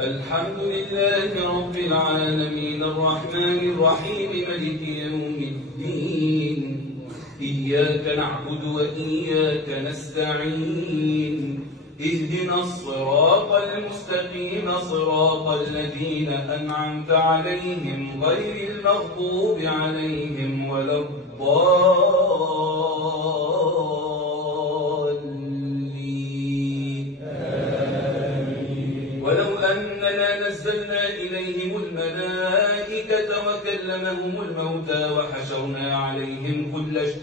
الحمد لله رب العالمين الرحمن الرحيم مالك يوم الدين إياك نعبد وإياك نستعين اهدنا الصراط المستقيم صراط الذين أنعمت عليهم غير المغضوب عليهم ولا الضالين ولو أننا نزلنا إليهم الملائكة وكلمهم الموتى وحشرنا عليهم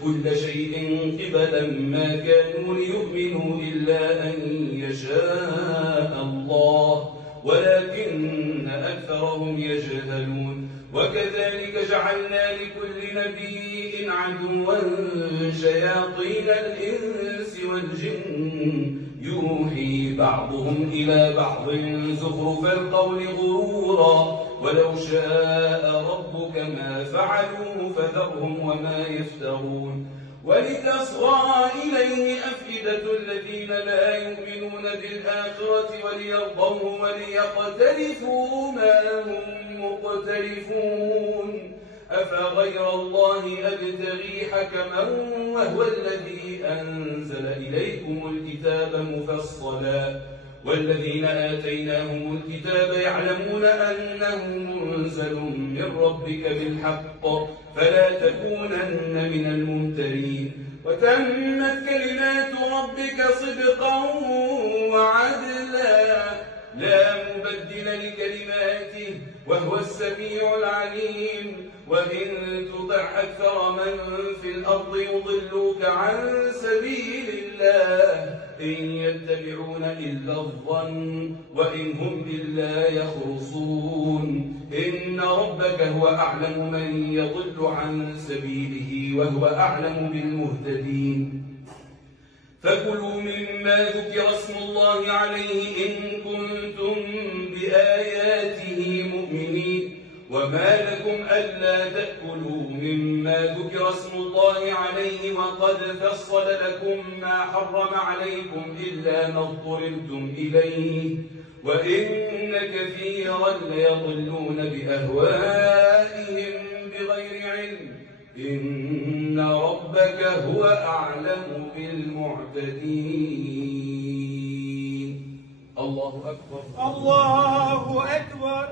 كل شيء قبلا ما كانوا ليؤمنوا إلا أن يشاء الله ولكن أكثرهم يجهلون وكذلك جعلنا لكل نبي عدوا شياطين الإنس والجن يوحي بعضهم إلى بعض زخرف القول غرورا ولو شاء ربك ما فعلوه فذرهم وما يفترون ولتصغى إليه أفئدة الذين لا يؤمنون بالآخرة وليرضوه وليقترفوا ما هم مقترفون أفغير الله أبتغي حكما وهو الذي أنزل إليكم الكتاب مفصلا والذين آتيناهم الكتاب يعلمون أنه منزل من ربك بالحق فلا تكونن من الممترين وتمت كلمات ربك صدقا وعدلا لا مبدل لكلماته وهو السميع العليم وإن تطع أكثر من في الأرض يضلوك عن سبيل الله إن يتبعون إلا الظن وإن هم إلا يخرصون إن ربك هو أعلم من يضل عن سبيله وهو أعلم بالمهتدين فكلوا مما ذكر اسم الله عليه إن كنتم بآياته مؤمنين وما لكم ألا تأكلوا مما ذكر اسم الله عليه وقد فصل لكم ما حرم عليكم إلا ما اضطررتم إليه وإن كثيرا ليضلون بأهوائهم بغير علم إن ربك هو أعلم بالمعتدين الله أكبر الله أكبر